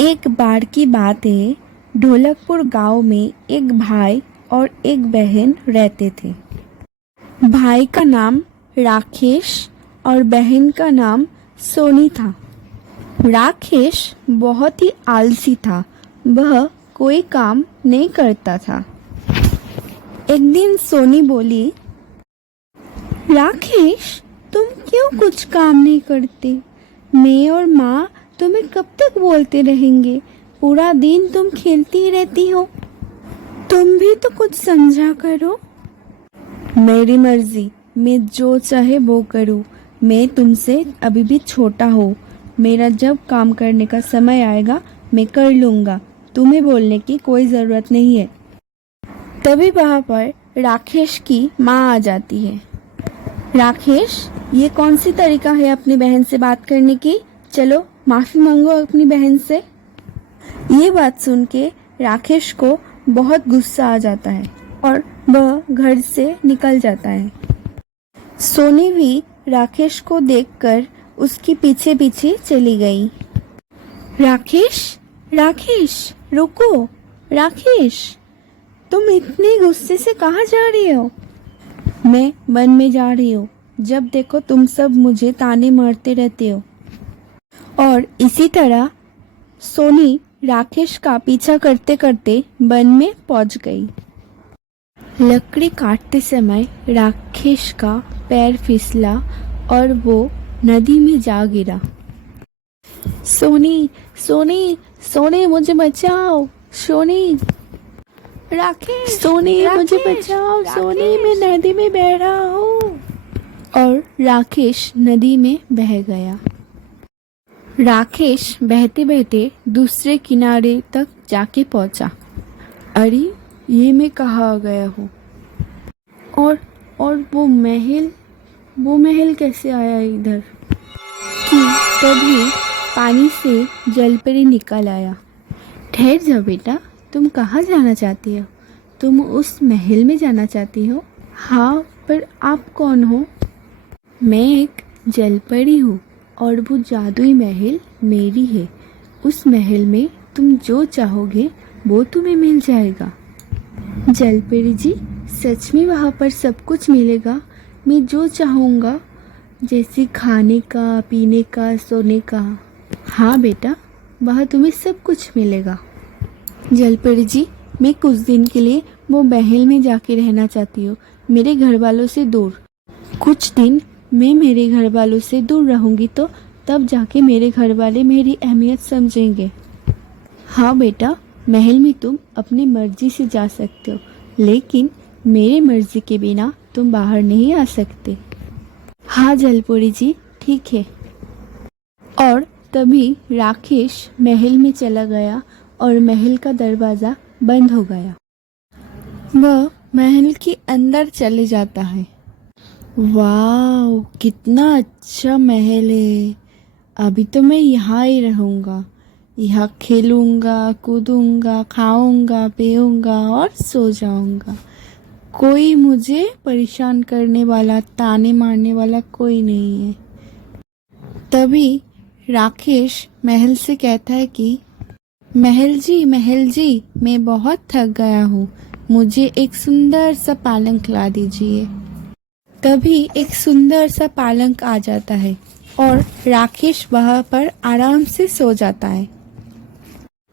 एक बार की बात है। ढोलकपुर गांव में एक भाई और एक बहन रहते थे। भाई का नाम राकेश और बहन का नाम सोनी था। राकेश बहुत ही आलसी था। वह कोई काम नहीं करता था। एक दिन सोनी बोली, राकेश, तुम क्यों कुछ काम नहीं करते? मैं और माँ तुम्हें कब तक बोलते रहेंगे? पूरा दिन तुम खेलती ही रहती हो। तुम भी तो कुछ समझा करो। मेरी मर्जी, मैं जो चाहे वो करूँ। मैं तुमसे अभी भी छोटा हूँ। मेरा जब काम करने का समय आएगा मैं कर लूँगा। तुम्हें बोलने की कोई ज़रूरत नहीं है। तभी वहाँ पर राकेश की माँ आ जाती है। राकेश, ये कौन सी तरीका है अपनी बहन से बात करने की? चलो माफ़ी मांगो अपनी बहन से। ये बात सुन के राकेश को बहुत गुस्सा आ जाता है और वह घर से निकल जाता है। सोनी भी राकेश को देखकर उसके पीछे पीछे चली गई। राकेश, राकेश, रुको। राकेश, तुम इतने गुस्से से कहाँ जा रही हो? मैं वन में जा रही हूँ। जब देखो तुम सब मुझे ताने मारते रहते हो। और इसी तरह सोनी राकेश का पीछा करते करते वन में पहुंच गई। लकड़ी काटते समय राकेश का पैर फिसला और वो नदी में जा गिरा। सोनी, सोनी, सोनी, मुझे बचाओ। सोनी, राकेश, सोनी, मुझे बचाओ। सोनी, मैं नदी में बह रहा हूँ। और राकेश नदी में बह गया। राकेश बहते बहते दूसरे किनारे तक जाके पहुंचा। अरे, ये मैं कहाँ आ गया हूँ? और वो महल कैसे आया इधर? कि तभी पानी से जलपरी निकल आया। ठहर जाओ बेटा, तुम कहाँ जाना चाहती हो? तुम उस महल में जाना चाहती हो? हाँ, पर आप कौन हो? मैं एक जलपरी हूँ और वो जादुई महल मेरी है। उस महल में तुम जो चाहोगे वो तुम्हें मिल जाएगा। जलपरी जी, सच में वहाँ पर सब कुछ मिलेगा? मैं जो चाहूँगा, जैसे खाने का, पीने का, सोने का। हाँ बेटा, वहाँ तुम्हें सब कुछ मिलेगा। जलपरी जी, मैं कुछ दिन के लिए वो महल में जाके रहना चाहती हूँ, मेरे घर वालों से दूर। कुछ दिन मैं मेरे घर वालों से दूर रहूँगी तो तब जाके मेरे घर वाले मेरी अहमियत समझेंगे। हाँ बेटा, महल में तुम अपनी मर्जी से जा सकते हो, लेकिन मेरे मर्जी के बिना तुम बाहर नहीं आ सकते। हाँ जलपरी जी, ठीक है। और तभी राकेश महल में चला गया और महल का दरवाज़ा बंद हो गया। वह महल के अंदर चले जाता है। वाह, कितना अच्छा महल है। अभी तो मैं यहाँ ही रहूँगा। यहाँ खेलूँगा, कूदूँगा, खाऊँगा, पीऊँगा और सो जाऊँगा। कोई मुझे परेशान करने वाला, ताने मारने वाला कोई नहीं है। तभी राकेश महल से कहता है कि महल जी, मैं बहुत थक गया हूँ। मुझे एक सुंदर सा पालंक ला दीजिए। तभी एक सुंदर सा पालंक आ जाता है और राकेश वहाँ पर आराम से सो जाता है।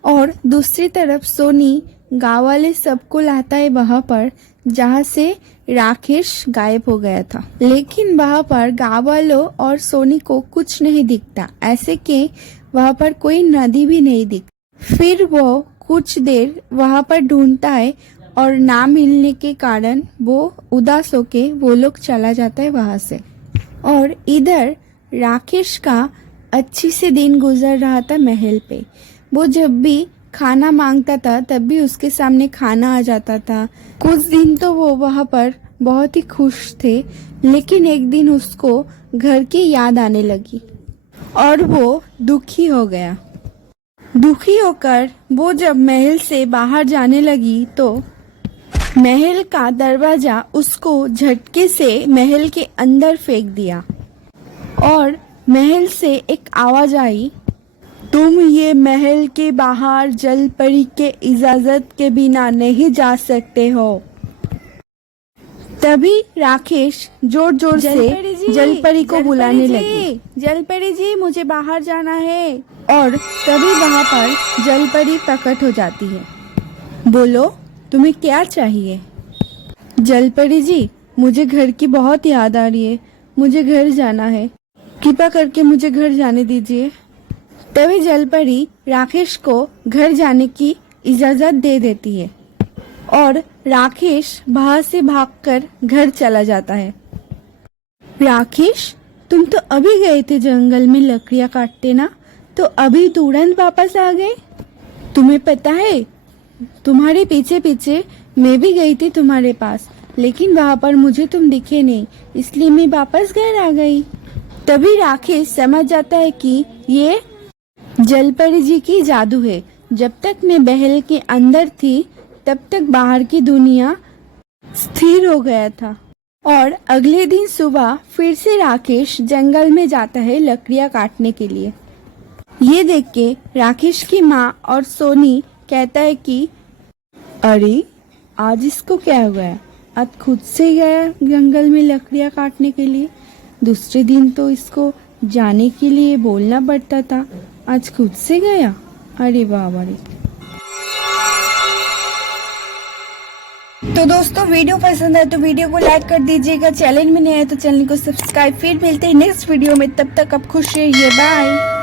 और दूसरी तरफ सोनी गाँव वाले सबको लाता है वहाँ पर जहाँ से राकेश गायब हो गया था। लेकिन वहाँ पर गाँव वालों और सोनी को कुछ नहीं दिखता, ऐसे कि वहाँ पर कोई नदी भी नहीं दिखती। फिर वो कुछ देर वहाँ पर ढूंढता है और ना मिलने के कारण वो उदास होके वो लोग चला जाता है वहाँ से। और इधर राकेश का अच्छी से दिन गुजर रहा था महल पे। वो जब भी खाना मांगता था तब भी उसके सामने खाना आ जाता था। कुछ दिन तो वो वहाँ पर बहुत ही खुश थे, लेकिन एक दिन उसको घर की याद आने लगी और वो दुखी हो गया। दुखी होकर वो जब महल से बाहर जाने लगी तो महल का दरवाजा उसको झटके से महल के अंदर फेंक दिया और महल से एक आवाज आई, तुम ये महल के बाहर जल परी के इजाजत के बिना नहीं जा सकते हो। तभी राकेश जोर जोर से जलपरी को बुलाने लगी। जलपरी जी, मुझे बाहर जाना है। और तभी वहाँ पर जलपरी प्रकट हो जाती है। बोलो, तुम्हें क्या चाहिए? जलपरी जी, मुझे घर की बहुत याद आ रही है, मुझे घर जाना है, कृपा करके मुझे घर जाने दीजिए। तभी जलपरी राकेश को घर जाने की इजाजत दे देती है और राकेश बाहर से भागकर घर चला जाता है। राकेश, तुम तो अभी गए थे जंगल में लकड़ियां काटते ना, तो अभी तुरंत वापस आ गए। तुम्हें पता है, तुम्हारे पीछे पीछे मैं भी गई थी तुम्हारे पास, लेकिन वहां पर मुझे तुम दिखे नहीं, इसलिए मैं वापस घर आ गई। तभी राकेश समझ जाता है कि ये जलपरी जी की जादू है। जब तक मैं महल के अंदर थी तब तक बाहर की दुनिया स्थिर हो गया था। और अगले दिन सुबह फिर से राकेश जंगल में जाता है लकड़ियां काटने के लिए। ये देख के राकेश की माँ और सोनी कहता है कि अरे, आज इसको क्या हो गया? आज खुद से गया जंगल में लकड़ियां काटने के लिए। दूसरे दिन तो इसको जाने के लिए बोलना पड़ता था, आज खुद से गया। अरे बाबा रे। तो दोस्तों, वीडियो पसंद है तो वीडियो को लाइक कर दीजिएगा, चैनल में नए हैं तो चैनल को सब्सक्राइब। फिर मिलते हैं नेक्स्ट वीडियो में, तब तक आप खुश रहिए, बाय।